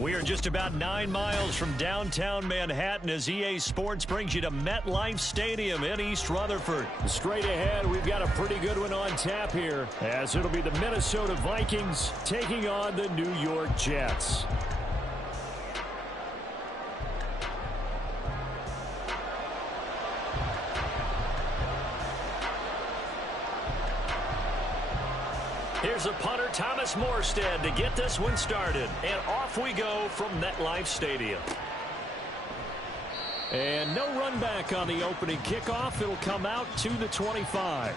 We are just about 9 miles from downtown Manhattan as EA Sports brings you to MetLife Stadium in East Rutherford. Straight ahead, we've got a pretty good one on tap here, as it'll be the Minnesota Vikings taking on the New York Jets. Here's a punter, Thomas Morstead, to get this one started. And off we go from MetLife Stadium. And no run back on the opening kickoff. It'll come out to the 25.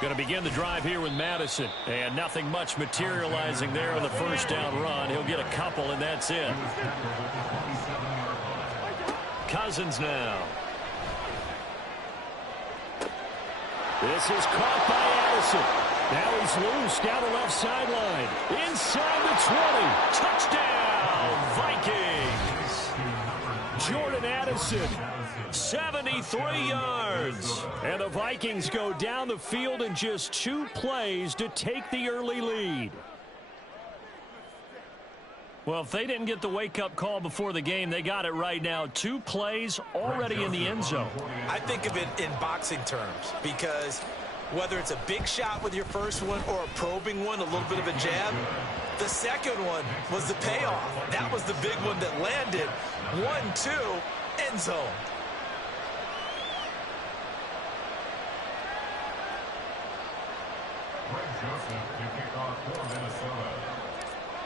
Going to begin the drive here with Madison. And nothing much materializing there on the first down run. He'll get a couple, and that's it. Cousins now. This is caught by Addison. Now he's loose down the left sideline. Inside the 20. Touchdown, Vikings. Jordan Addison. 73 yards. And the Vikings go down the field in just 2 plays to take the early lead. Well, if they didn't get the wake-up call before the game, they got it right now. 2 plays already in the end zone. I think of it in boxing terms because whether it's a big shot with your first one or a probing one, a little bit of a jab, the second one was the payoff. That was the big one that landed. 1-2, end zone.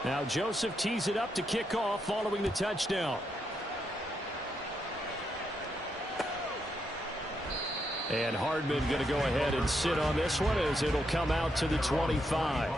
Now Joseph tees it up to kick off following the touchdown. And Hardman going to go ahead and sit on this one as it'll come out to the 25.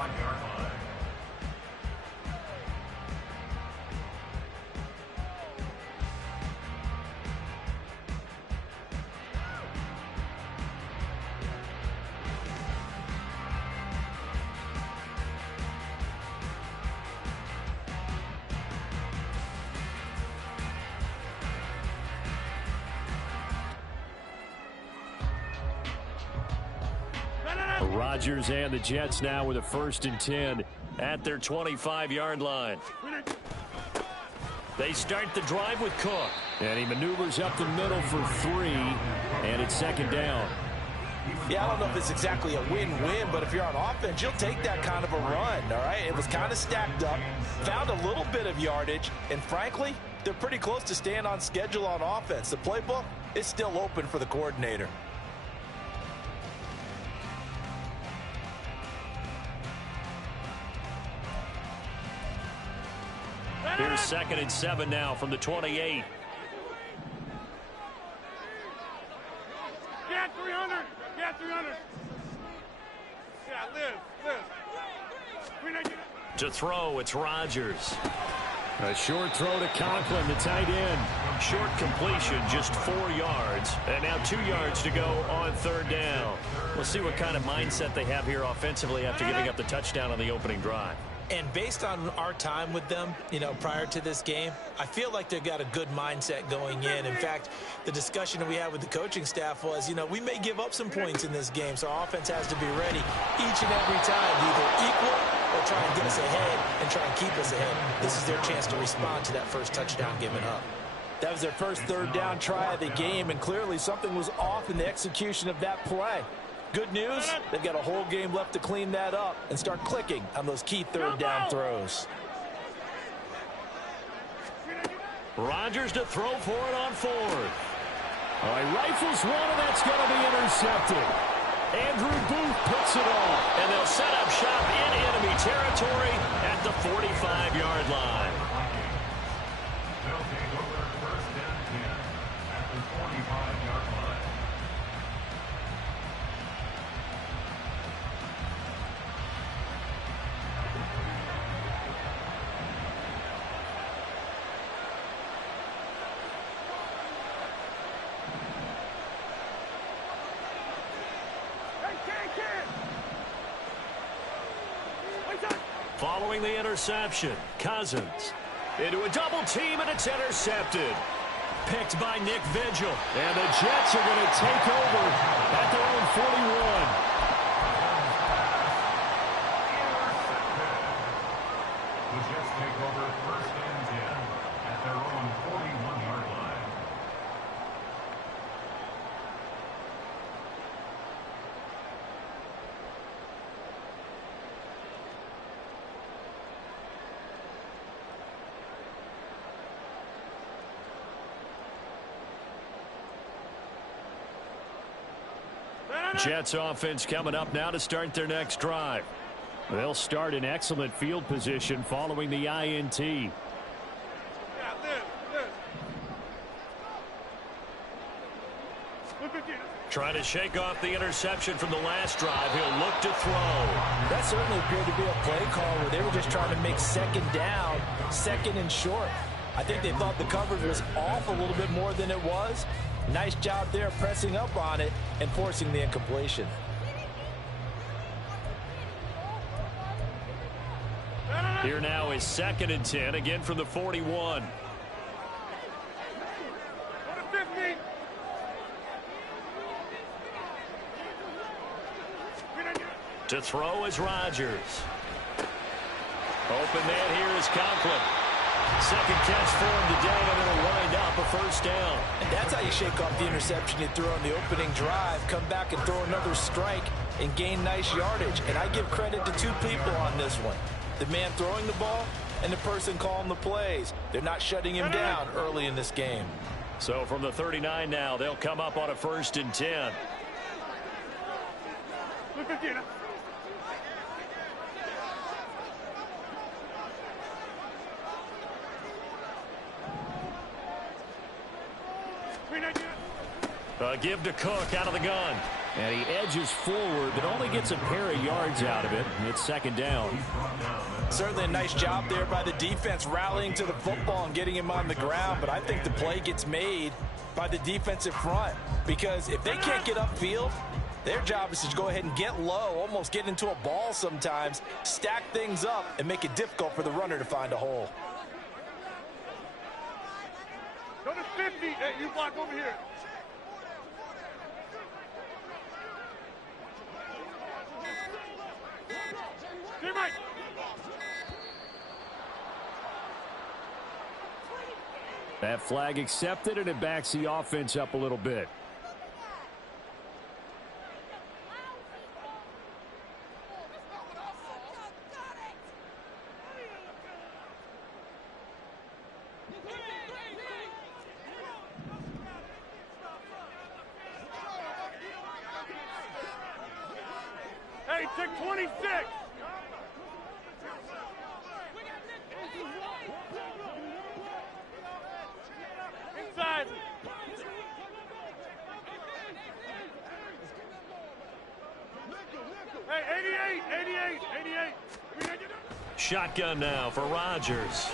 Rodgers and the Jets now with a 1st and 10 at their 25-yard line. They start the drive with Cook. And he maneuvers up the middle for 3. And it's 2nd down. Yeah, I don't know if it's exactly a win-win, but if you're on offense, you'll take that kind of a run, all right? It was kind of stacked up, found a little bit of yardage, and frankly, they're pretty close to staying on schedule on offense. The playbook is still open for the coordinator. Here's 2nd and 7 now from the 28. Get 300. Get 300. Yeah, live. To throw, it's Rodgers. A short throw to Conklin, the tight end. Short completion, just 4 yards. And now 2 yards to go on 3rd down. We'll see what kind of mindset they have here offensively after giving up the touchdown on the opening drive. And based on our time with them, prior to this game, I feel like they've got a good mindset going in. In fact, the discussion that we had with the coaching staff was, we may give up some points in this game, so our offense has to be ready each and every time to either equal or try and get us ahead and try and keep us ahead. This is their chance to respond to that first touchdown given up. That was their first 3rd down try of the game, and clearly something was off in the execution of that play. Good news, they've got a whole game left to clean that up and start clicking on those key 3rd down throws. Rodgers to throw for it on 4th. He rifles one, and that's going to be intercepted. Andrew Booth puts it off. And they'll set up shop in enemy territory at the 45-yard line. Following the interception, Cousins into a double team, and it's intercepted. Picked by Nick Vigil. And the Jets are going to take over at their own 41. The Jets take over 1st and 10 at their own 41-yard line. Jets offense coming up now to start their next drive. They'll start in excellent field position following the INT. Yeah, live. Trying to shake off the interception from the last drive. He'll look to throw. That certainly appeared to be a play call where they were just trying to make second down, second and short. I think they thought the coverage was off a little bit more than it was. Nice job there pressing up on it and forcing the incompletion. Here now is 2nd and 10, again from the 41. To throw is Rodgers. Open man here is Conklin. Second catch for him today, and it'll wind up a first down. And that's how you shake off the interception you threw on the opening drive, come back and throw another strike and gain nice yardage. And I give credit to two people on this one. The man throwing the ball and the person calling the plays. They're not shutting him down early in this game. So from the 39 now, they'll come up on a 1st and 10. Give to Cook out of the gun. And he edges forward, but only gets a pair of yards out of it. It's 2nd down. Certainly a nice job there by the defense rallying to the football and getting him on the ground. But I think the play gets made by the defensive front. Because if they can't get upfield, their job is to go ahead and get low, almost get into a ball sometimes, stack things up, and make it difficult for the runner to find a hole. Go to 50. Hey, you block over here. That flag accepted, and it backs the offense up a little bit. Hey, take 26. Inside. Hey, 88. Shotgun now for Rodgers.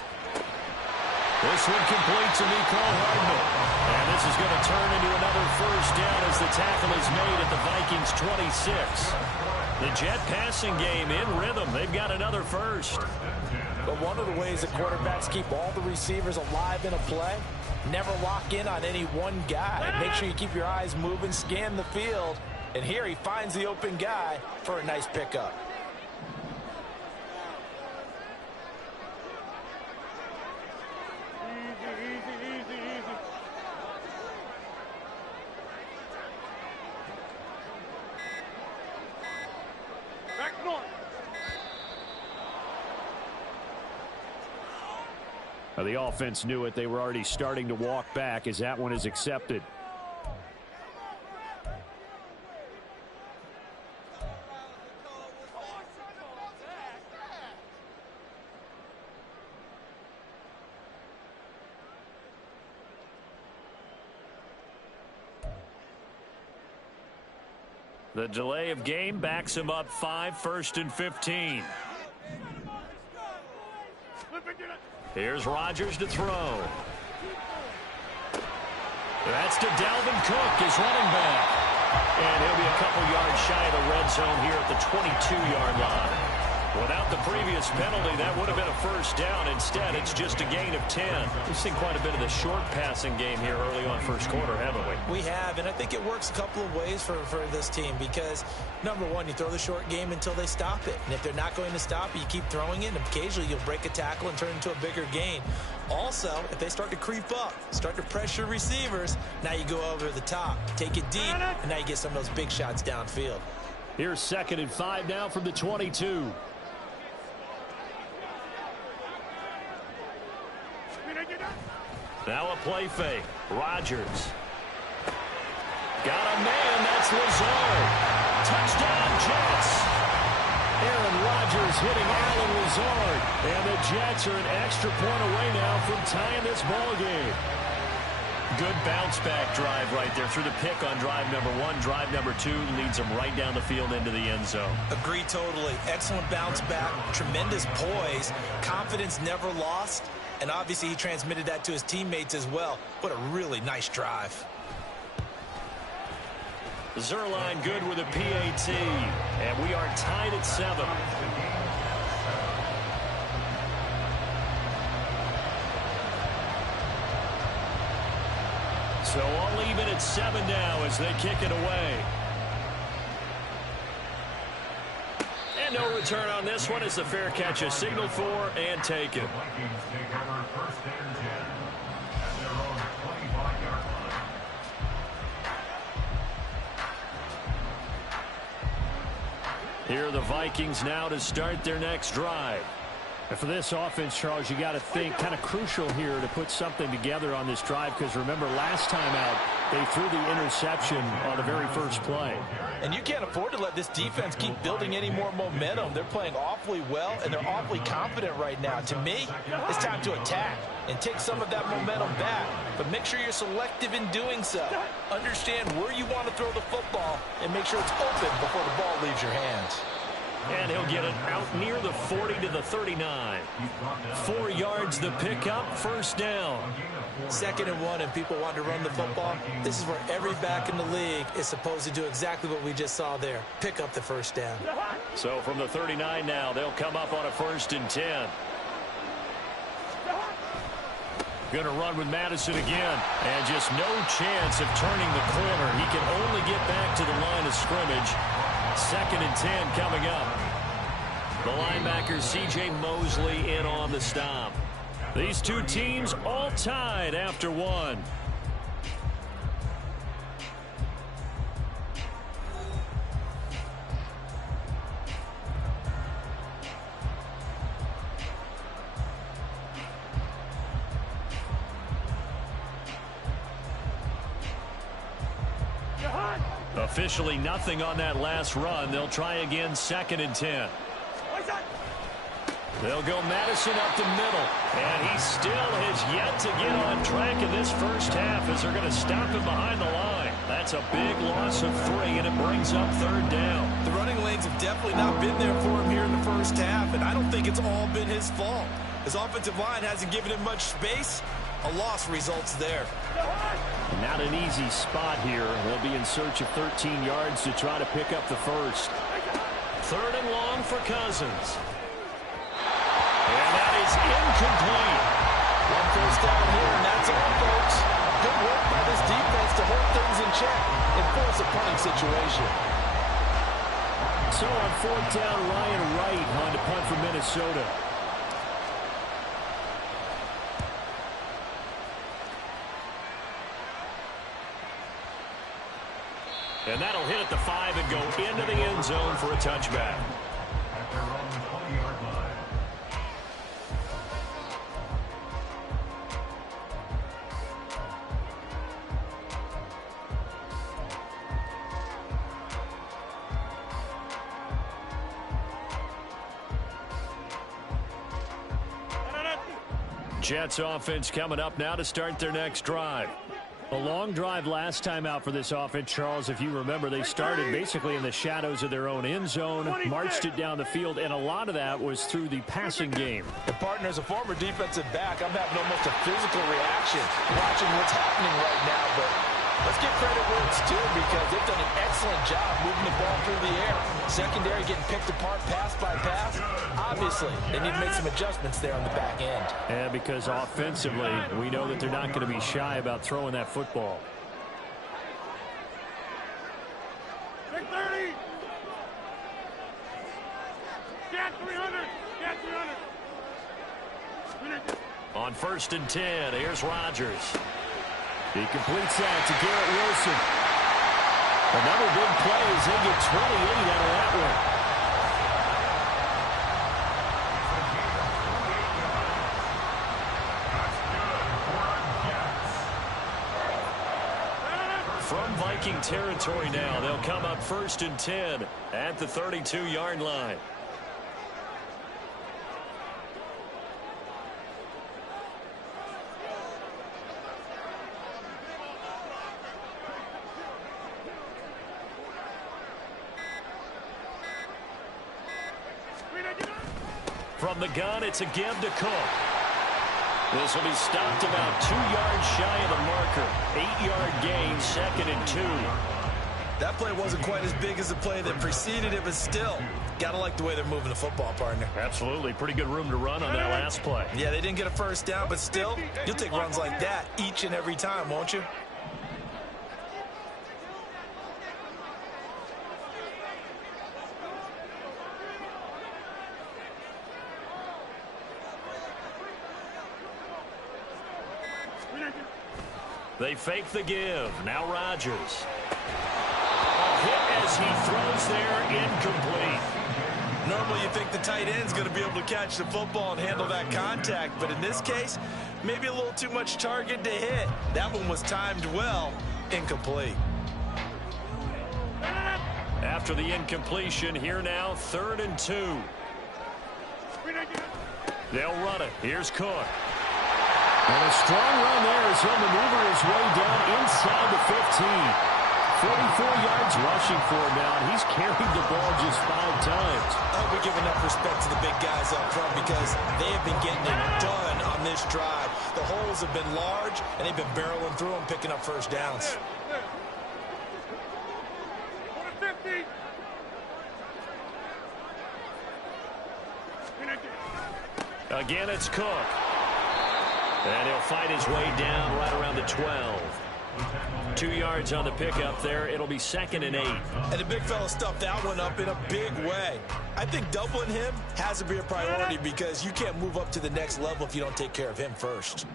This one complete to Mecole Hardman. And this is going to turn into another first down as the tackle is made at the Vikings 26. The Jet passing game in rhythm. They've got another first. But one of the ways that quarterbacks keep all the receivers alive in a play, never lock in on any one guy. Make sure you keep your eyes moving, scan the field. And here he finds the open guy for a nice pickup. Easy. Back north. The offense knew it. They were already starting to walk back as that one is accepted. The delay of game backs him up 5, 1st and 15. Here's Rodgers to throw. That's to Dalvin Cook, his running back. And he'll be a couple yards shy of the red zone here at the 22-yard line. Without the previous penalty, that would have been a first down. Instead, it's just a gain of 10. We've seen quite a bit of the short passing game here early on first quarter, haven't we? We have, and I think it works a couple of ways for this team because, number one, you throw the short game until they stop it. And if they're not going to stop it, you keep throwing it, and occasionally you'll break a tackle and turn it into a bigger gain. Also, if they start to creep up, start to pressure receivers, now you go over the top, take it deep, and now you get some of those big shots downfield. Here's 2nd and 5 now from the 22. Now a play fake. Rodgers. Got a man. That's Lazard. Touchdown, Jets. Aaron Rodgers hitting Allen Lazard. And the Jets are an extra point away now from tying this ball game. Good bounce-back drive right there through the pick on drive number 1. Drive number 2 leads them right down the field into the end zone. Agree totally. Excellent bounce back. Tremendous poise. Confidence never lost. And obviously he transmitted that to his teammates as well. What a really nice drive. Zuerlein good with a PAT. And we are tied at 7. So all even at 7 now as they kick it away. And no return on this one as the fair catch is signaled for and taken. Vikings take over 1st and 10 at their own 25-yard line. Here are the Vikings now to start their next drive. And for this offense, Charles, you got to think kind of crucial here to put something together on this drive because remember last time out they threw the interception on the very first play. And you can't afford to let this defense keep building any more momentum. They're playing awfully well, and they're awfully confident right now. To me, it's time to attack and take some of that momentum back. But make sure you're selective in doing so. Understand where you want to throw the football and make sure it's open before the ball leaves your hands. And he'll get it out near the 40 to the 39. 4 yards the pickup, first down. 2nd and 1 and people want to run the football. This is where every back in the league is supposed to do exactly what we just saw there. Pick up the first down. So from the 39 now, they'll come up on a 1st and 10. Going to run with Madison again. And just no chance of turning the corner. He can only get back to the line of scrimmage. 2nd and 10 coming up. The linebacker C.J. Mosley in on the stop. These two teams all tied after 1. Officially nothing on that last run. They'll try again 2nd and 10. They'll go Madison up the middle. And he still has yet to get on track in this first half as they're going to stop him behind the line. That's a big loss of 3, and it brings up 3rd down. The running lanes have definitely not been there for him here in the first half, and I don't think it's all been his fault. His offensive line hasn't given him much space. A loss results there. Not an easy spot here. They'll be in search of 13 yards to try to pick up the first. 3rd and long for Cousins. And that is incomplete. One first down here, and that's all, folks. Good work by this defense to hold things in check and force a punting situation. So on 4th down, Ryan Wright on to punt for Minnesota. And that'll hit at the 5 and go into the end zone for a touchback. At their own 20-yard line. Jets offense coming up now to start their next drive. A long drive last time out for this offense, Charles. If you remember, they started basically in the shadows of their own end zone, marched it down the field, and a lot of that was through the passing game. And partner, as a former defensive back, I'm having almost a physical reaction watching what's happening right now. But Let's give credit where it's due because they've done an excellent job moving the ball through the air. Secondary getting picked apart pass by pass. Obviously, they need to make some adjustments there on the back end. Yeah, because offensively, we know that they're not going to be shy about throwing that football. Big 30. Get 300. Get 300. On 1st and 10, here's Rodgers. He completes that to Garrett Wilson. Another big play as they get 28 out of that one. From Viking territory now, they'll come up 1st and 10 at the 32-yard line. From the gun, it's a give to Cook. This will be stopped about 2 yards shy of the marker. 8-yard gain, 2nd and 2. That play wasn't quite as big as the play that preceded it, but still, gotta like the way they're moving the football, partner. Absolutely. Pretty good room to run on that last play. Yeah, they didn't get a first down, but still, you'll take runs like that each and every time, won't you? They fake the give. Now Rodgers. A hit as he throws there, incomplete. Normally you think the tight end's going to be able to catch the football and handle that contact, but in this case, maybe a little too much target to hit. That one was timed well, incomplete. After the incompletion, here now, 3rd and 2. They'll run it. Here's Cook. And a strong run there as he'll maneuver his way down inside the 15. 44 yards rushing for him now. He's carried the ball just 5 times. I hope we give enough respect to the big guys up front because they have been getting it done on this drive. The holes have been large, and they've been barreling through them, picking up first downs. Again, it's Cook. And he'll fight his way down right around the 12. 2 yards on the pickup there. It'll be 2nd and 8. And the big fella stuffed that one up in a big way. I think doubling him has to be a priority because you can't move up to the next level if you don't take care of him first.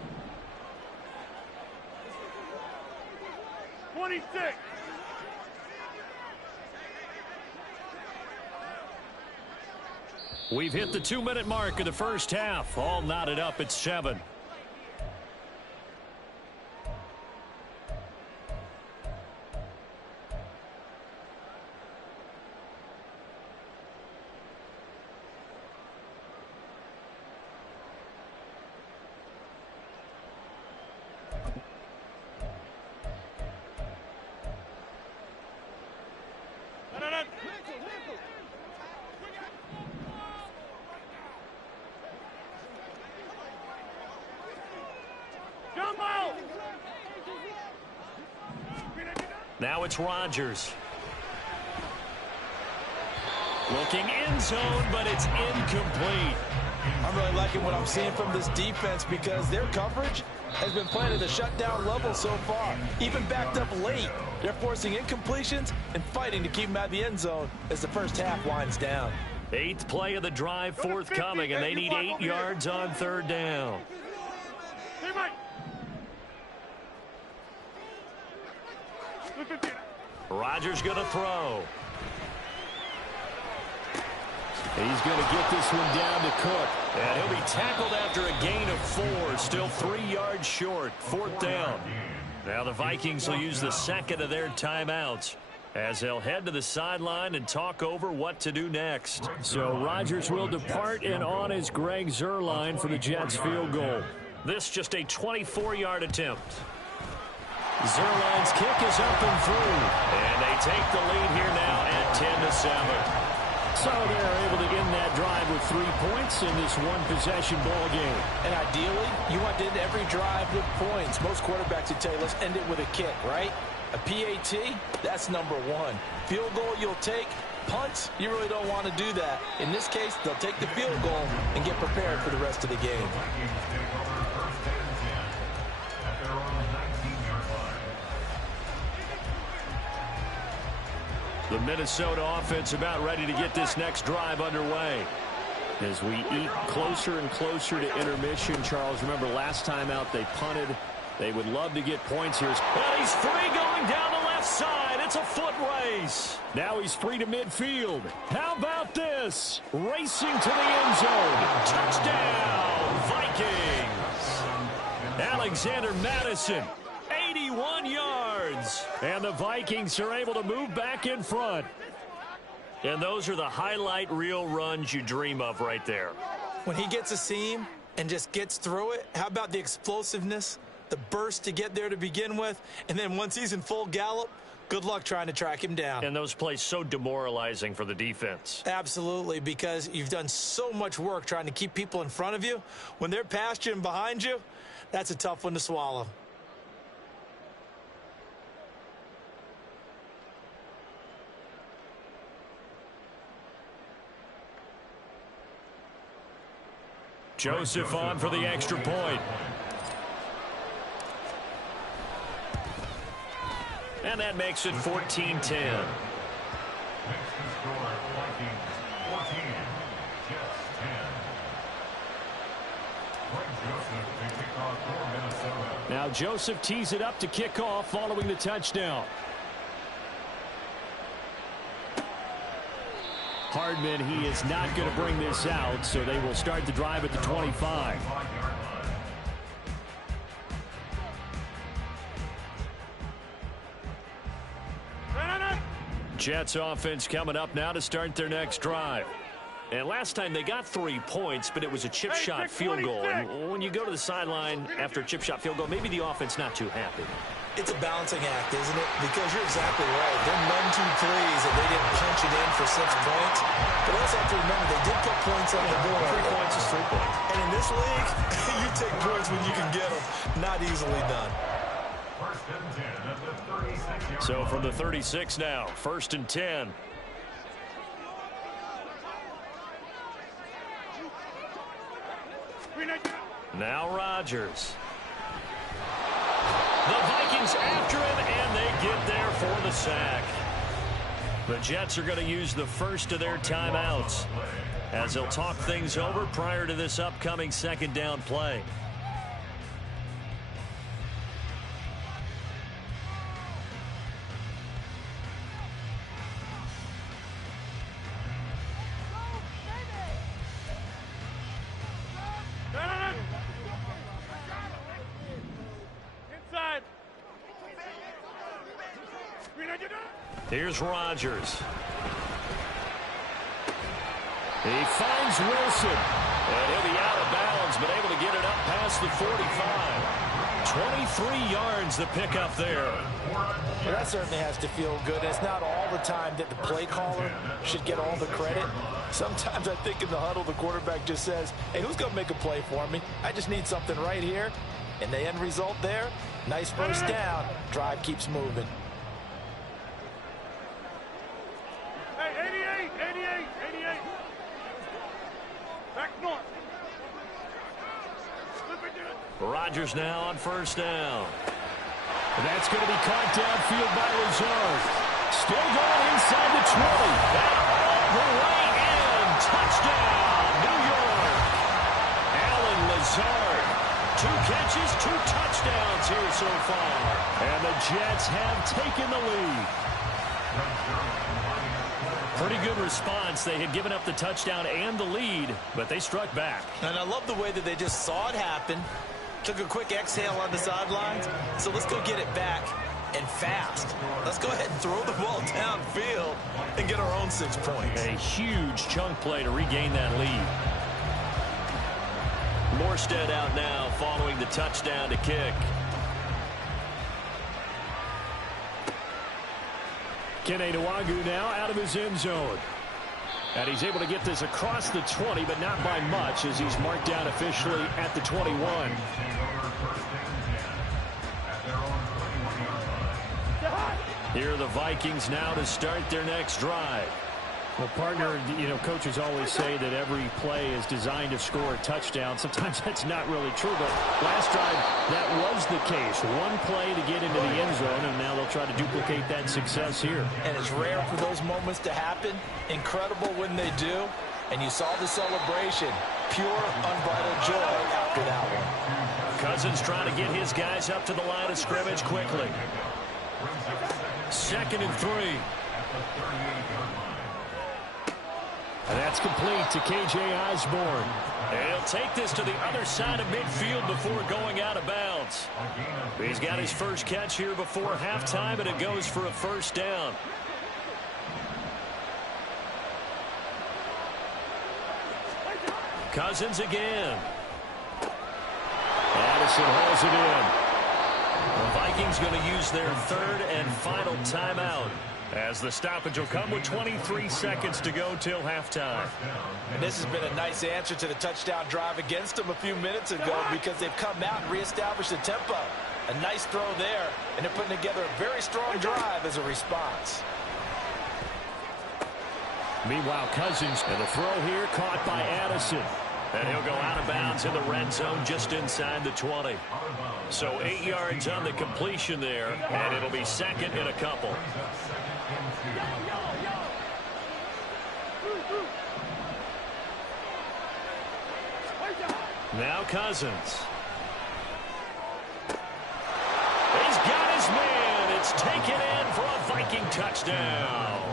26. We've hit the 2-minute mark of the first half. All knotted up at 7. Now it's Rodgers. Looking end zone, but it's incomplete. I'm really liking what I'm seeing from this defense because their coverage has been playing at a shutdown level so far. Even backed up late, they're forcing incompletions and fighting to keep them out of the end zone as the first half winds down. 8th play of the drive forthcoming, and they need 8 yards on 3rd down. Rodgers going to throw. He's going to get this one down to Cook. And he'll be tackled after a gain of 4. Still 3 yards short. 4th down. Now the Vikings will use the 2nd of their timeouts as they'll head to the sideline and talk over what to do next. So Rodgers will depart, and on is Greg Zuerlein for the Jets field goal. This just a 24-yard attempt. Zuerlein's kick is up and through. And they take the lead here now at 10-7. So they're able to end that drive with 3 points in this one-possession ball game. And ideally, you want to end every drive with points. Most quarterbacks would tell you, let's end it with a kick, right? A PAT, that's number one. Field goal you'll take. Punts, you really don't want to do that. In this case, they'll take the field goal and get prepared for the rest of the game. The Minnesota offense about ready to get this next drive underway. As we eat closer and closer to intermission, Charles, remember last time out they punted. They would love to get points here. And he's free going down the left side. It's a foot race. Now he's free to midfield. How about this? Racing to the end zone. Touchdown, Vikings. Alexander Mattison, 81 yards. And the Vikings are able to move back in front. And those are the highlight reel runs you dream of right there. When he gets a seam and just gets through it, how about the explosiveness, the burst to get there to begin with, and then once he's in full gallop, good luck trying to track him down. And those plays so demoralizing for the defense. Absolutely, because you've done so much work trying to keep people in front of you. When they're past you and behind you, that's a tough one to swallow. Joseph on for the extra point. And that makes it 14-10. Now Joseph tees it up to kick off following the touchdown. Hardman, he is not going to bring this out, so they will start the drive at the 25. Jets offense coming up now to start their next drive. And last time they got 3 points, but it was a chip shot field goal. And when you go to the sideline after a chip shot field goal, maybe the offense not too happy. It's a balancing act, isn't it? Because you're exactly right. They're none too pleased that they didn't punch it in for 6 points. But also have to remember, they did put points on the board. 3 points is 3 points. And in this league, you take points when you can get them. Not easily done. So from the 36 now, 1st and 10. Now Rodgers. The Vikings after him, and they get there for the sack. The Jets are going to use the first of their timeouts as they'll talk things over prior to this upcoming 2nd down play. Here's Rodgers. He finds Wilson. And he'll be out of bounds, but able to get it up past the 45. 23 yards the pickup there. Well, that certainly has to feel good. It's not all the time that the play caller should get all the credit. Sometimes I think in the huddle, the quarterback just says, hey, who's going to make a play for me? I just need something right here. And the end result there, nice first down. Drive keeps moving. Hey, 88. Back north. Rodgers now on 1st down. That's going to be caught downfield by Lazard. Still going inside the 20. All the way in. Touchdown, New York. Allen Lazard. 2 catches, 2 touchdowns here so far. And the Jets have taken the lead. Pretty good response. They had given up the touchdown and the lead, but they struck back. And I love the way that they just saw it happen, took a quick exhale on the sidelines. So let's go get it back and fast. Let's go ahead and throw the ball downfield and get our own 6 points. A huge chunk play to regain that lead. Morstead out now following the touchdown to kick. Kene Nwangwu now out of his end zone. And he's able to get this across the 20, but not by much as he's marked down officially at the 21. Here are the Vikings now to start their next drive. Well, partner, coaches always say that every play is designed to score a touchdown. Sometimes that's not really true, but last drive, that was the case. One play to get into the end zone, and now they'll try to duplicate that success here. And it's rare for those moments to happen. Incredible when they do. And you saw the celebration. Pure, unbridled joy after that one. Cousins trying to get his guys up to the line of scrimmage quickly. 2nd and 3. And that's complete to K.J. Osborne. And he'll take this to the other side of midfield before going out of bounds. He's got his first catch here before halftime, and it goes for a first down. Cousins again. Addison holds it in. The Vikings going to use their 3rd and final timeout, as the stoppage will come with 23 seconds to go till halftime. And this has been a nice answer to the touchdown drive against them a few minutes ago, because they've come out and reestablished the tempo. A nice throw there, and they're putting together a very strong drive as a response. Meanwhile, Cousins, and the throw here caught by Addison. And he'll go out of bounds in the red zone just inside the 20. So 8 yards on the completion there, and it'll be 2nd and a couple. Now Cousins. He's got his man. It's taken in for a Viking touchdown.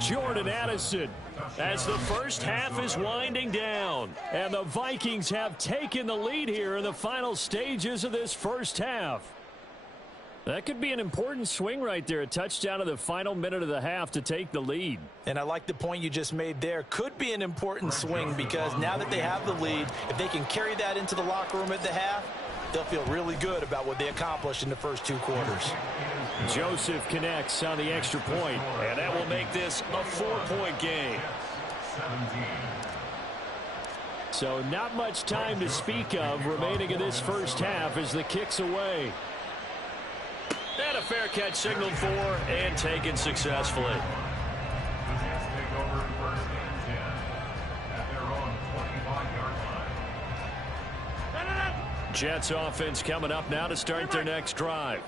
Jordan Addison, as the first half is winding down. And the Vikings have taken the lead here in the final stages of this first half. That could be an important swing right there. A touchdown in the final minute of the half to take the lead. And I like the point you just made there. Could be an important swing, because now that they have the lead, if they can carry that into the locker room at the half, they'll feel really good about what they accomplished in the first 2 quarters. Joseph connects on the extra point, and that will make this a 4-point game. So not much time to speak of remaining in this first half as the kick's away. And a fair catch signaled for and taken successfully. Jets offense coming up now to start their next drive.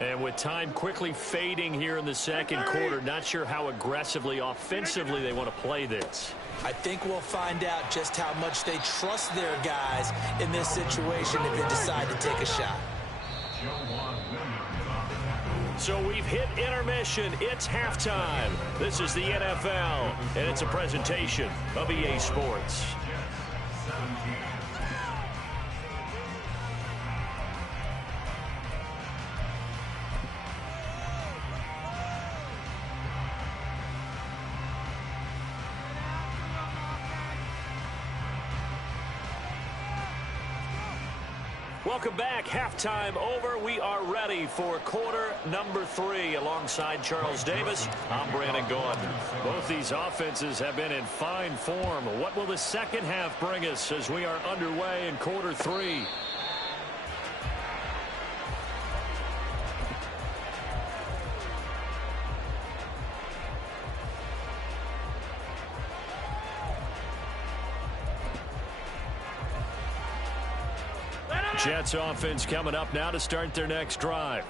And with time quickly fading here in the second quarter, not sure how aggressively, offensively they want to play this. I think we'll find out just how much they trust their guys in this situation if they decide to take a shot. So we've hit intermission. It's halftime. This is the NFL, and it's a presentation of EA Sports. Welcome back. Halftime over. We are ready for quarter number 3. Alongside Charles Davis, I'm Brandon Gaudin. Both these offenses have been in fine form. What will the second half bring us as we are underway in quarter 3? Jets offense coming up now to start their next drive.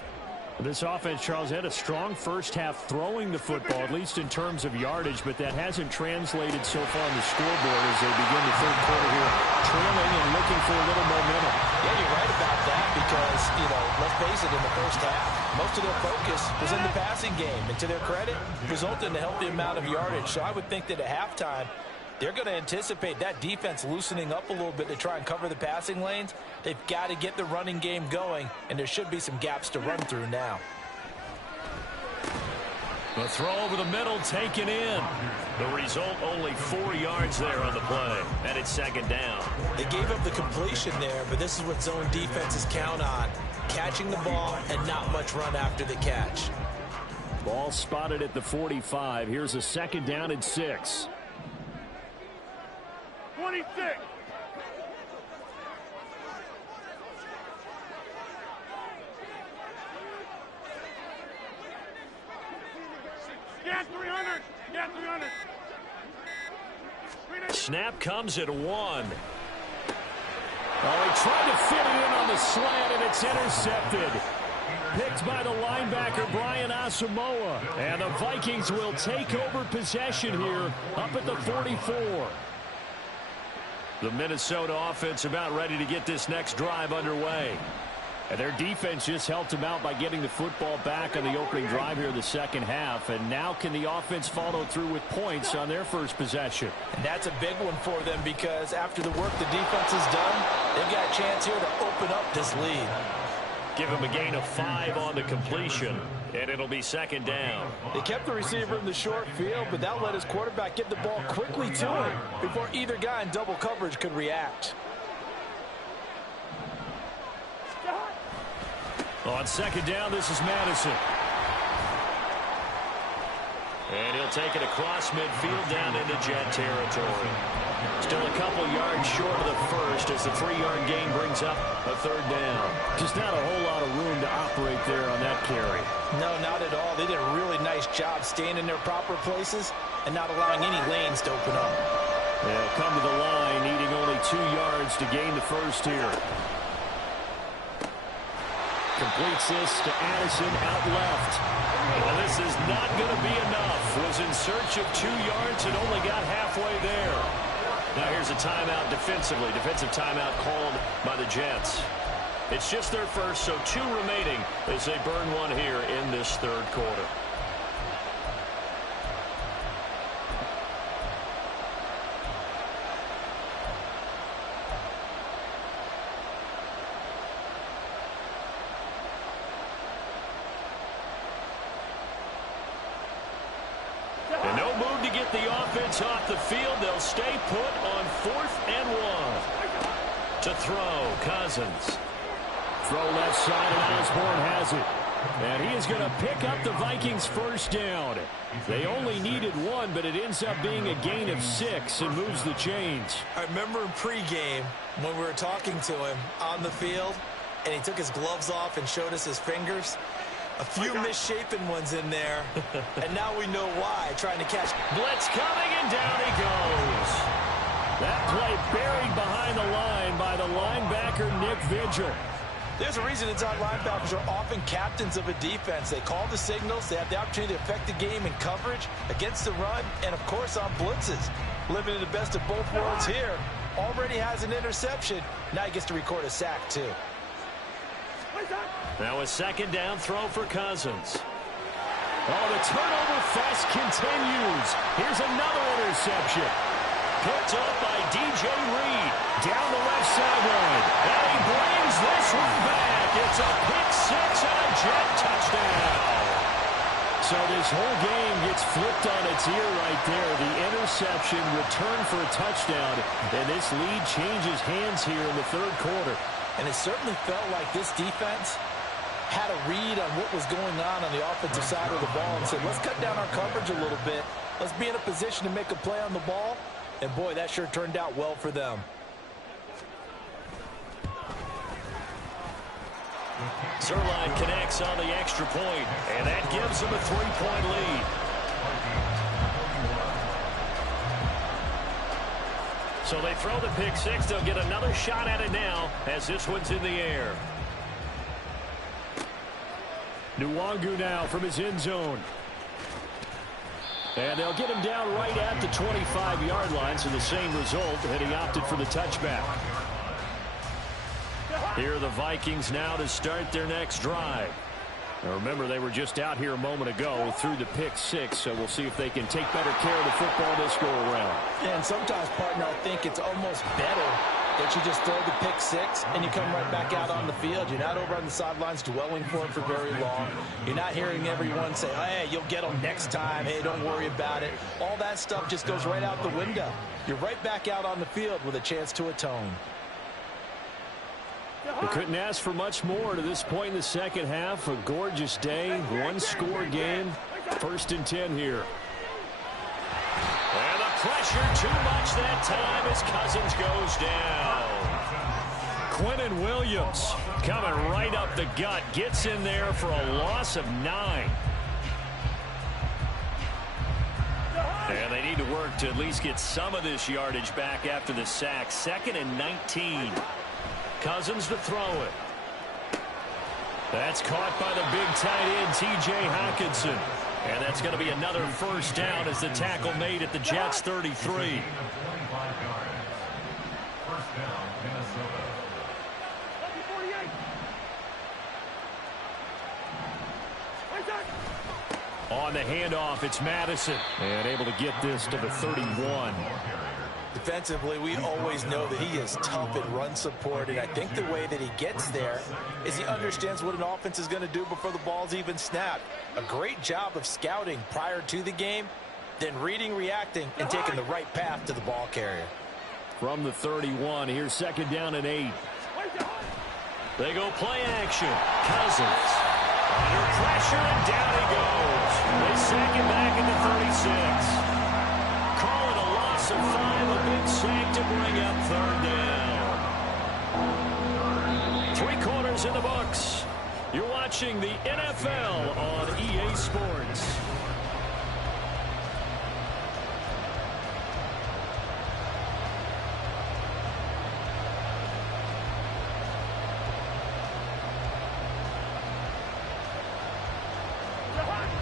This offense, Charles, had a strong first half throwing the football, at least in terms of yardage, but that hasn't translated so far on the scoreboard as they begin the third quarter here, trailing and looking for a little momentum. Yeah, you're right about that, because, let's face it, in the first half, most of their focus was in the passing game, and to their credit, resulted in a healthy amount of yardage. So I would think that at halftime, they're going to anticipate that defense loosening up a little bit to try and cover the passing lanes. They've got to get the running game going, and there should be some gaps to run through now. The throw over the middle taken in. The result, only 4 yards there on the play, and it's second down. They gave up the completion there, but this is what zone defenses count on. Catching the ball and not much run after the catch. Ball spotted at the 45. Here's a second down and 6. 26. snap comes at 1. Oh, he tried to fit it in on the slant, and it's intercepted. Picked by the linebacker, Brian Asamoah. And the Vikings will take over possession here up at the 44. The Minnesota offense about ready to get this next drive underway. And their defense just helped them out by getting the football back on the opening drive here in the second half. And now can the offense follow through with points on their first possession? And that's a big one for them because after the work the defense has done, they've got a chance here to open up this lead. Give him a gain of 5 on the completion, and it'll be second down. They kept the receiver in the short field, but that let his quarterback get the ball quickly to him before either guy in double coverage could react. On second down, this is Madison. And he'll take it across midfield down into Jet territory. Still a couple yards short of the first as the 3-yard gain brings up a third down. Just not a whole lot of room to operate there on that carry. No, not at all. They did a really nice job staying in their proper places and not allowing any lanes to open up. They'll come to the line, needing only 2 yards to gain the first here. Completes this to Addison out left. Well, this is not going to be enough. Was in search of 2 yards and only got halfway there. Now here's a timeout defensively. Defensive timeout called by the Jets. It's just their first, so 2 remaining as they burn one here in this third quarter. And no move to get the offense off the field. They'll stay put on 4th and 1. To throw, Cousins. Throw left side, and Osborne has it. And he is going to pick up the Vikings' first down. They only needed 1, but it ends up being a gain of 6 and moves the chains. I remember in pregame when we were talking to him on the field, and he took his gloves off and showed us his fingers. A few misshapen ones in there, and now we know why, trying to catch. Blitz coming, and down he goes. That play buried behind the line by the linebacker, Nick Vigil. There's a reason inside linebackers are often captains of a defense. They call the signals. They have the opportunity to affect the game in coverage, against the run, and, of course, on blitzes. Living in the best of both worlds here. Already has an interception. Now he gets to record a sack, too. Now a second down throw for Cousins. Oh, the turnover fest continues. Here's another interception. Picked up by DJ Reed. Down the left sideline. And he brings this one back. It's a pick 6 and a Jet touchdown. So this whole game gets flipped on its ear right there. The interception, return for a touchdown, and this lead changes hands here in the third quarter. And it certainly felt like this defense had a read on what was going on the offensive side of the ball and said, let's cut down our coverage a little bit. Let's be in a position to make a play on the ball. And, boy, that sure turned out well for them. Zuerlein connects on the extra point, and that gives them a 3-point lead. So they throw the pick 6. They'll get another shot at it now as this one's in the air. Nwangu now from his end zone. And they'll get him down right at the 25-yard line, so the same result, and he opted for the touchback. Here are the Vikings now to start their next drive. Now remember, they were just out here a moment ago through the pick 6, so we'll see if they can take better care of the football this go-around. And sometimes, partner, I think it's almost better that you just throw the pick 6 and you come right back out on the field. You're not over on the sidelines dwelling for it for very long. You're not hearing everyone say, hey, you'll get them next time. Hey, don't worry about it. All that stuff just goes right out the window. You're right back out on the field with a chance to atone. They couldn't ask for much more to this point in the second half. A gorgeous day, one-score game. 1st and 10 here. And the pressure too much that time as Cousins goes down. Quinnen Williams coming right up the gut. Gets in there for a loss of 9. And they need to work to at least get some of this yardage back after the sack. 2nd and 19. Cousins to throw it. That's caught by the big tight end, T.J. Hockenson. And that's going to be another first down as the tackle made at the Jets' 33. First down, Minnesota. On the handoff, it's Madison. And able to get this to the 31. Defensively, we always know that he is tough in run support, and I think the way that he gets there is he understands what an offense is going to do before the ball's even snapped. A great job of scouting prior to the game, then reading, reacting, and taking the right path to the ball carrier. From the 31, here's 2nd down and 8. They go play action. Cousins under pressure, and down he goes. They sack him back at the 36. Call it a loss of 5, a big sack to bring up 3rd down. 3 quarters in the books. You're watching the NFL on EA Sports.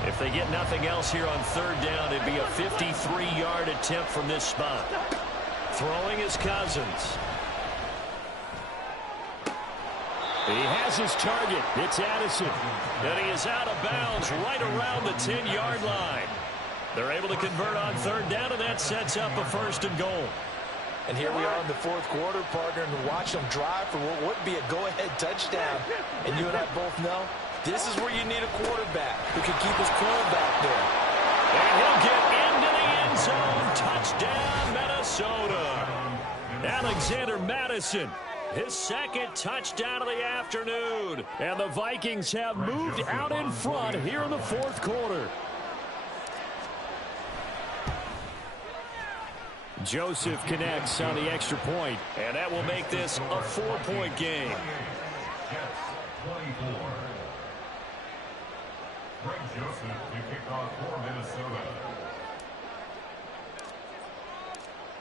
If they get nothing else here on 3rd down, it'd be a 53-yard attempt from this spot. Throwing is Cousins. He has his target. It's Addison. And he is out of bounds right around the 10-yard line. They're able to convert on 3rd down, and that sets up a 1st and goal. And here we are in the 4th quarter, partner, and watch them drive for what would be a go-ahead touchdown. And you and I both know this is where you need a quarterback who can keep his cool back there. And he'll get into the end zone. Touchdown, Minnesota. Alexander Madison, his 2nd touchdown of the afternoon. And the Vikings have moved out in front here in the 4th quarter. Joseph connects on the extra point, and that will make this a 4-point game. Jets, 24. Greg Joseph to kick off for Minnesota.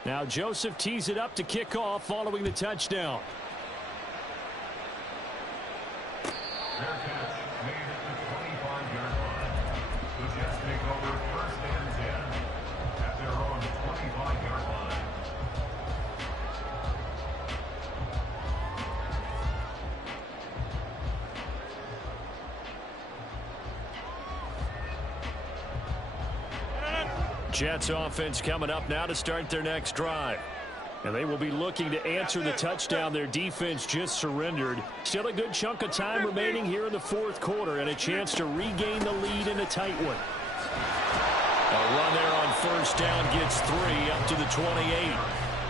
Now Joseph tees it up to kick off following the touchdown. Fair catch made at the 25-yard line. The Jets take over 1st and 10 at their own 25-yard line. Jets offense coming up now to start their next drive. And they will be looking to answer the touchdown their defense just surrendered. Still a good chunk of time remaining here in the 4th quarter and a chance to regain the lead in a tight one. A run there on 1st down gets 3 up to the 28.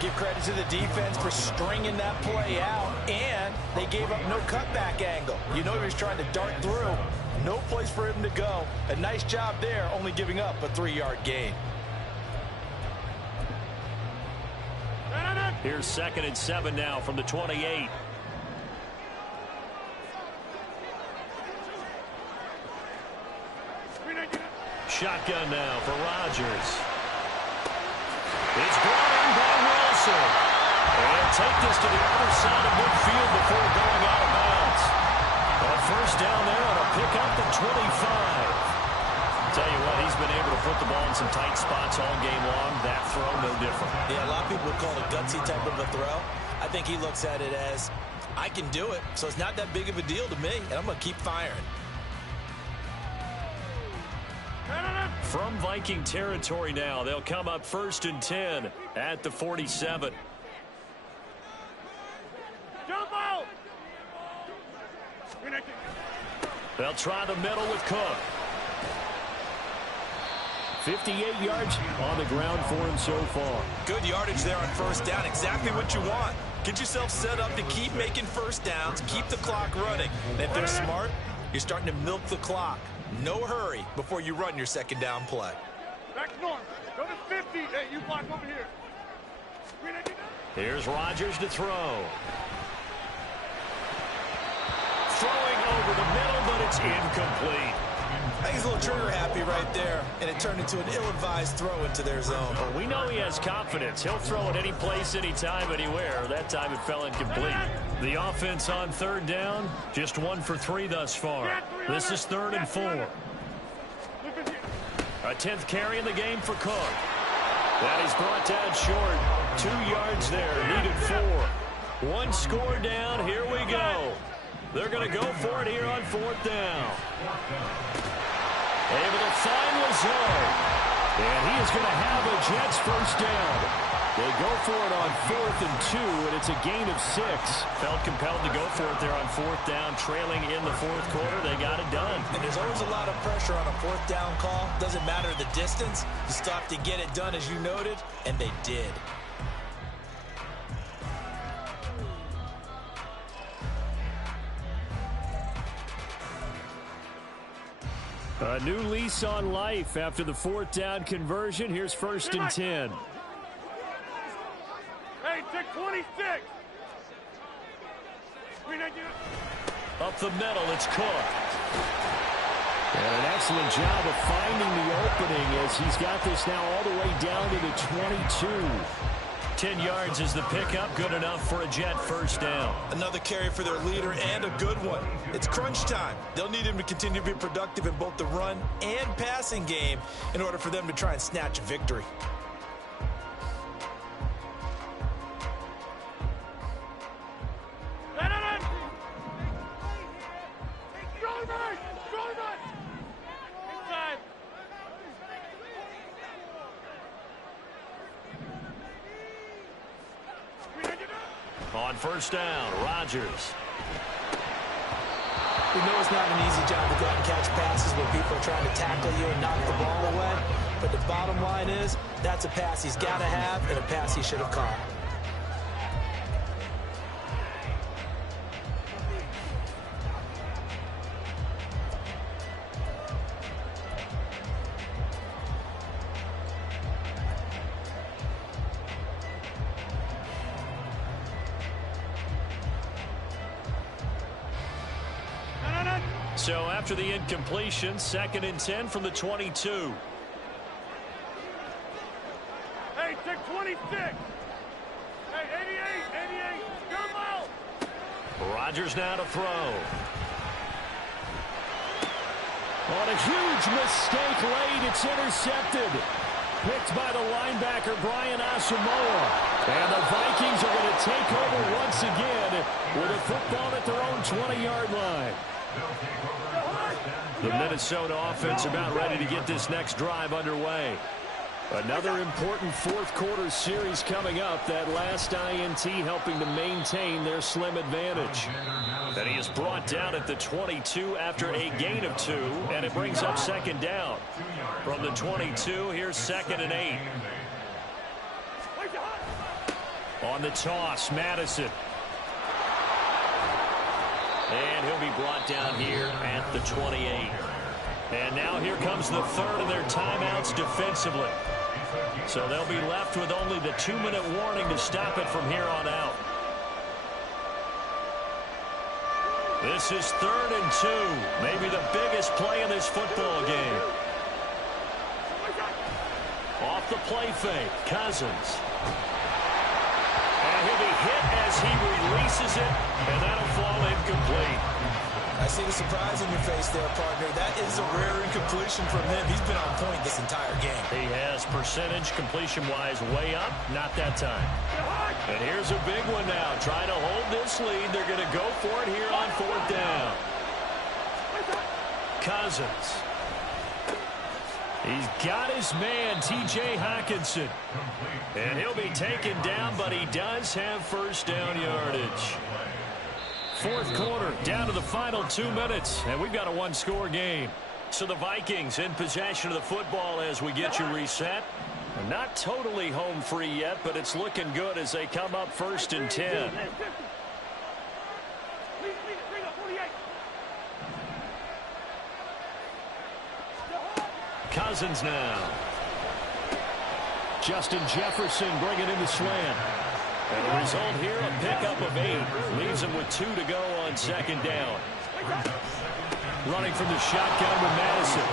Give credit to the defense for stringing that play out, and they gave up no cutback angle. You know he was trying to dart through. No place for him to go. A nice job there, only giving up a 3-yard gain. Here's 2nd and 7 now from the 28. Shotgun now for Rodgers. It's brought in by Wilson. And take this to the other side of midfield before going out of bounds. A 1st down there on a pick up the 25. Tell you what, he's been able to put the ball in some tight spots all game long. That throw, no different. Yeah, a lot of people would call it a gutsy type of a throw. I think he looks at it as, I can do it, so it's not that big of a deal to me, and I'm going to keep firing. From Viking territory now, they'll come up 1st and 10 at the 47. Jump out! They'll try the middle with Cook. 58 yards on the ground for him so far. Good yardage there on 1st down. Exactly what you want. Get yourself set up to keep making 1st downs, keep the clock running. And if they're smart, you're starting to milk the clock. No hurry before you run your 2nd down play. Back north. Go to 50. Hey, you block over here. Here's Rodgers to throw. Throwing over the middle, but it's incomplete. I think he's a little trigger happy right there, and it turned into an ill-advised throw into their zone. Well, we know he has confidence. He'll throw it any place, anytime, anywhere. That time it fell incomplete. The offense on third down, just 1 for 3 thus far. This is 3rd and 4. A 10th carry in the game for Cook. That is brought down short. 2 yards there, needed 4. 1 score down, here we go. They're going to go for it here on 4th down. Able to find Lazard. And he is going to have a Jets first down. They go for it on 4th and 2, and it's a gain of 6. Felt compelled to go for it there on 4th down, trailing in the 4th quarter. They got it done. And there's always a lot of pressure on a 4th down call. Doesn't matter the distance. You still have to get it done, as you noted, and they did. A new lease on life after the 4th down conversion. Here's 1st and 10. Hey, take 26. Up the middle, it's Cook. And an excellent job of finding the opening as he's got this now all the way down to the 22. 10 yards is the pickup, good enough for a Jet first down. Another carry for their leader, and a good one. It's crunch time. They'll need him to continue to be productive in both the run and passing game in order for them to try and snatch a victory. On first down, Rodgers. We know it's not an easy job to go out and catch passes when people are trying to tackle you and knock the ball away. But the bottom line is, that's a pass he's got to have and a pass he should have caught. So after the incompletion, 2nd and 10 from the 22. Hey, take 26. Hey, 88. Come out. Rodgers now to throw. On a huge mistake late, it's intercepted. Picked by the linebacker, Brian Asamoah. And the Vikings are going to take over once again with a football at their own 20-yard line. The Minnesota offense about ready to get this next drive underway. Another important 4th quarter series coming up. That last INT helping to maintain their slim advantage. And he is brought down at the 22 after a gain of 2. And it brings up 2nd down. From the 22, here's 2nd and 8. On the toss, Madison. And he'll be brought down here at the 28. And now here comes the 3rd of their timeouts defensively. So they'll be left with only the 2-minute warning to stop it from here on out. This is 3rd and 2. Maybe the biggest play in this football game. Off the play fake, Cousins. And he'll be hit as he releases it, and that'll fall incomplete. I see the surprise in your face there, partner. That is a rare incompletion from him. He's been on point this entire game. He has percentage completion-wise way up, not that time. And here's a big one now. Trying to hold this lead. They're going to go for it here on 4th down. Cousins. He's got his man, T.J. Hockenson. And he'll be taken down, but he does have first down yardage. 4th quarter, down to the final 2 minutes, and we've got a 1-score game. So the Vikings in possession of the football as we get you reset. They're not totally home free yet, but it's looking good as they come up 1st and 10. Cousins now. Justin Jefferson bringing in the slant. And the result here, a pickup of 8. Leaves him with 2 to go on 2nd down. running from the shotgun with Madison.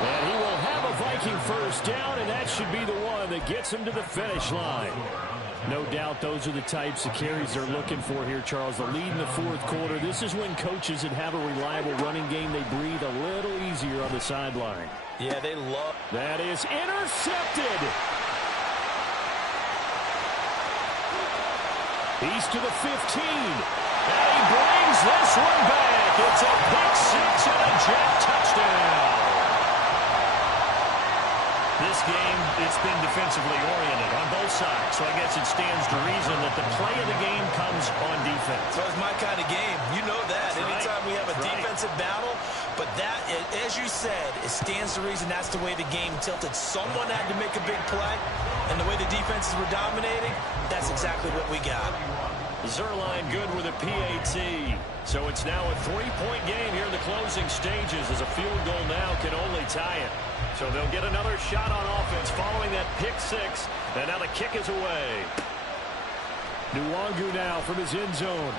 And he will have a Viking first down, and that should be the one that gets him to the finish line. No doubt those are the types of carries they're looking for here, Charles. The lead in the fourth quarter. This is when coaches that have a reliable running game, they breathe a little easier on the sideline. Yeah, they love. That is intercepted. He's to the 15. And he brings this one back. It's a pick six and a jet touchdown. This game, it's been defensively oriented on both sides, so I guess it stands to reason that the play of the game comes on defense. So it's my kind of game. You know that. That's Anytime right. we have a That's right. defensive battle, but that, as you said, it stands to reason that's the way the game tilted. Someone had to make a big play, and the way the defenses were dominating, that's exactly what we got. Zuerlein good with a PAT. So it's now a 3-point game here in the closing stages as a field goal now can only tie it. So they'll get another shot on offense following that pick six. And now the kick is away. Nwangu now from his end zone.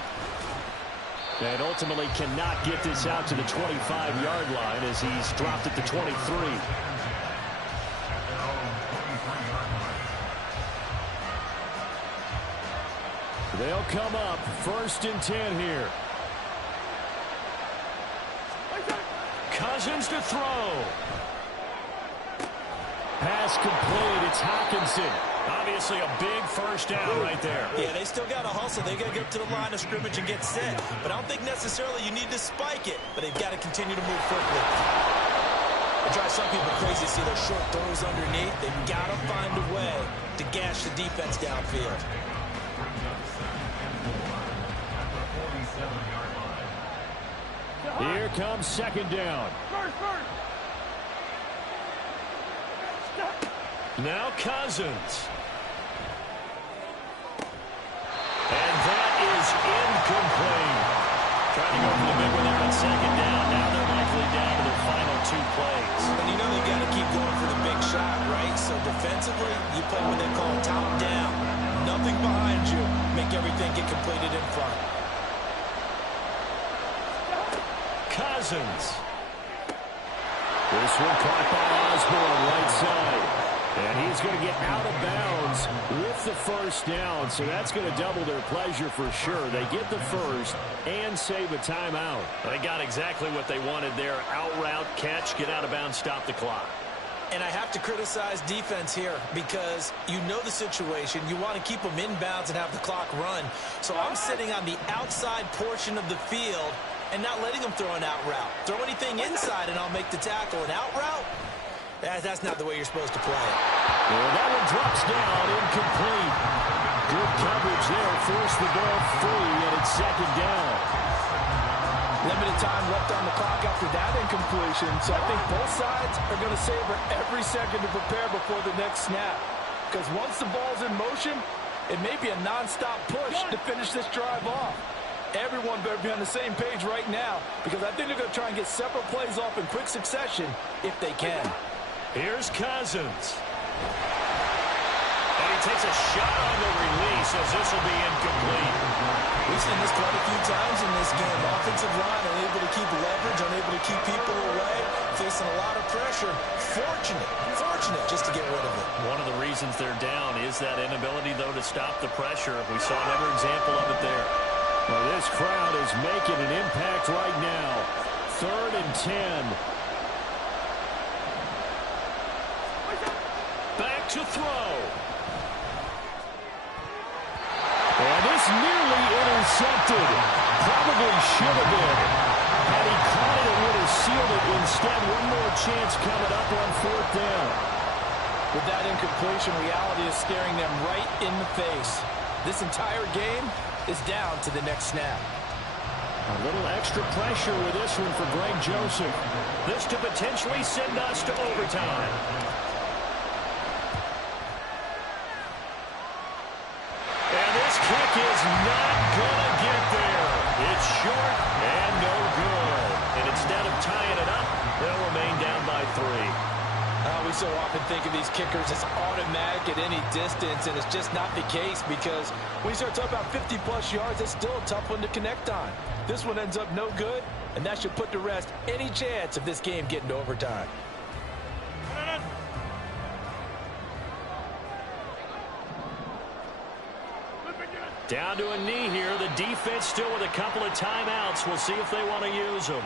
And ultimately cannot get this out to the 25-yard line as he's dropped at the 23. They'll come up first and 10 here. Cousins to throw. Pass complete. It's Hockenson. Obviously a big first down right there. Yeah, they still got to hustle. They got to get up to the line of scrimmage and get set. But I don't think necessarily you need to spike it. But they've got to continue to move quickly. It drives some people crazy to see those short throws underneath. They've got to find a way to gash the defense downfield. Here comes second down. Now Cousins. And that is incomplete. Trying to go for the big one there on second down. Now they're likely down to their final 2 plays. And you know they got to keep going for the big shot, right? So defensively, you play what they call top down. Nothing behind you. Make everything get completed in front. Cousins. This one caught by Osborne, right side. And he's going to get out of bounds with the first down. So that's going to double their pleasure for sure. They get the first and save a timeout. They got exactly what they wanted there. Out route, catch, get out of bounds, stop the clock. And I have to criticize defense here because you know the situation. You want to keep them inbounds and have the clock run. So I'm sitting on the outside portion of the field and not letting them throw an out route. Throw anything inside and I'll make the tackle. An out route? That's not the way you're supposed to play it. And that one drops down, incomplete. Good coverage there, forced the ball free, and it's second down. Limited time left on the clock after that incompletion, so I think both sides are going to savor every second to prepare before the next snap. Because once the ball's in motion, it may be a nonstop push to finish this drive off. Everyone better be on the same page right now because I think they're going to try and get several plays off in quick succession if they can. Here's Cousins. And he takes a shot on the release as this will be incomplete. We've seen this quite a few times in this game. Offensive line unable to keep leverage, unable to keep people away, facing a lot of pressure. Fortunate just to get rid of it. One of the reasons they're down is that inability, though, to stop the pressure. We saw another example of it there. Well, this crowd is making an impact right now. 3rd and 10. Back to throw. And this nearly intercepted. Probably should have been. Had he caught it, it would have sealed it. Instead, one more chance coming up on 4th down. With that incompletion, reality is staring them right in the face. This entire game is down to the next snap. A little extra pressure with this one for Greg Joseph. This to potentially send us to overtime. And this kick is not going to get there. It's short and no good. And instead of tying it up, they'll remain down by 3. We so often think of these kickers as automatic at any distance, and it's just not the case because when you start talking about 50-plus yards, it's still a tough one to connect on. This one ends up no good, and that should put to rest any chance of this game getting to overtime. Down to a knee here. The defense still with a couple of timeouts. We'll see if they want to use them.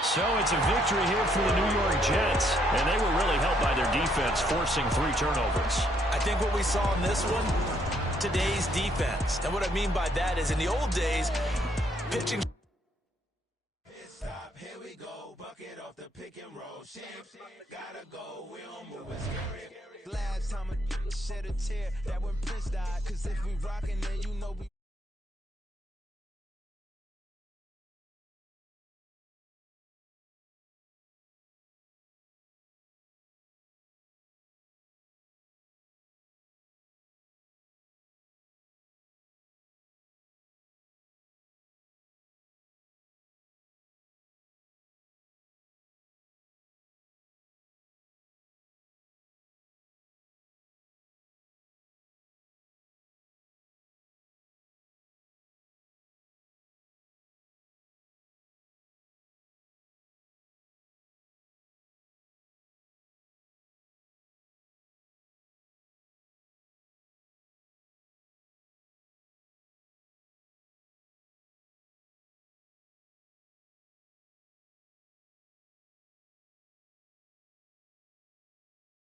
So it's a victory here for the New York Jets. And they were really helped by their defense, forcing 3 turnovers. I think what we saw in this one, today's defense. And what I mean by that is in the old days, pitching. Here we go, bucket off the pick and roll. Gotta go, we don't move it scary. Last time I shed a tear, that when Prince died. Cause if we rockin', then you know we